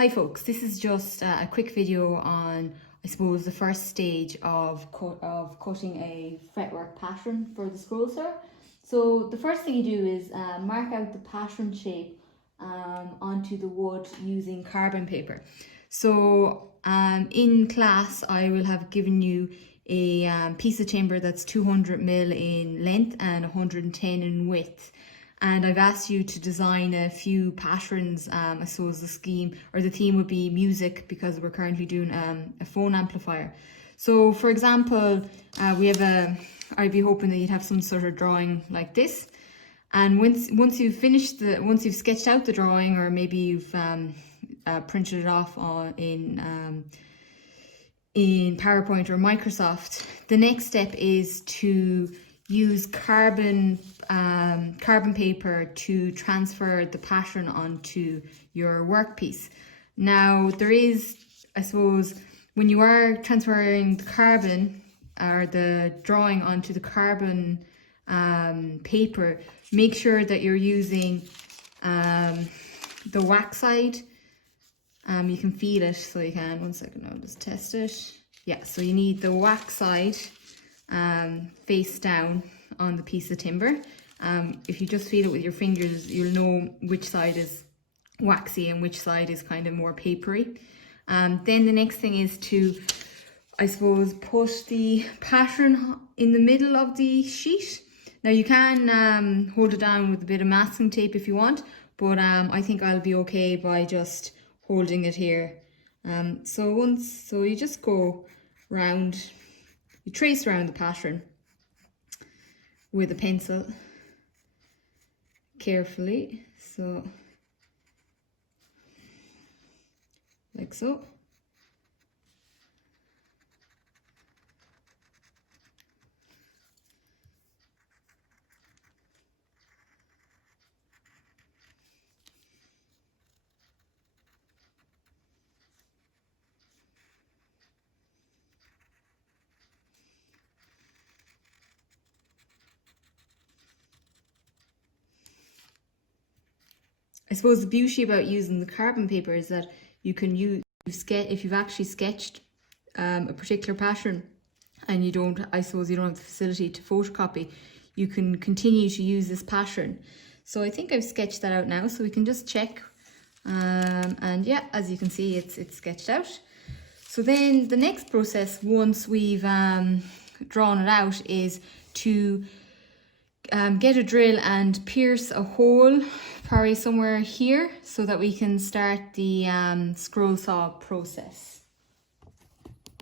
Hi folks, this is just a quick video on, I suppose, the first stage of cutting a fretwork pattern for the scroll saw. So the first thing you do is mark out the pattern shape onto the wood using carbon paper. So in class I will have given you a piece of timber that's 200 mm in length and 110 in width. And I've asked you to design a few patterns. I suppose the scheme or the theme would be music, because we're currently doing a phone amplifier. So for example, I'd be hoping that you'd have some sort of drawing like this. And once you've sketched out the drawing, or maybe you've printed it off in PowerPoint or Microsoft, the next step is to use carbon paper to transfer the pattern onto your workpiece. Now there is, I suppose, when you are transferring the carbon or the drawing onto the carbon paper, make sure that you're using the wax side. You can feel it, so you can, one second, I'll just test it. Yeah, so you need the wax side face down on the piece of timber. If you just feel it with your fingers, you'll know which side is waxy and which side is kind of more papery. Then the next thing is to, I suppose, put the pattern in the middle of the sheet. Now you can hold it down with a bit of masking tape if you want, but I think I'll be okay by just holding it here. So you just go round, you trace around the pattern with a pencil carefully, so like so. I suppose the beauty about using the carbon paper is that you can if you've actually sketched a particular pattern and you don't have the facility to photocopy, you can continue to use this pattern. So I think I've sketched that out now, so we can just check. And yeah, as you can see, it's sketched out. So then the next process, once we've drawn it out, is to get a drill and pierce a hole probably somewhere here, so that we can start the scroll saw process.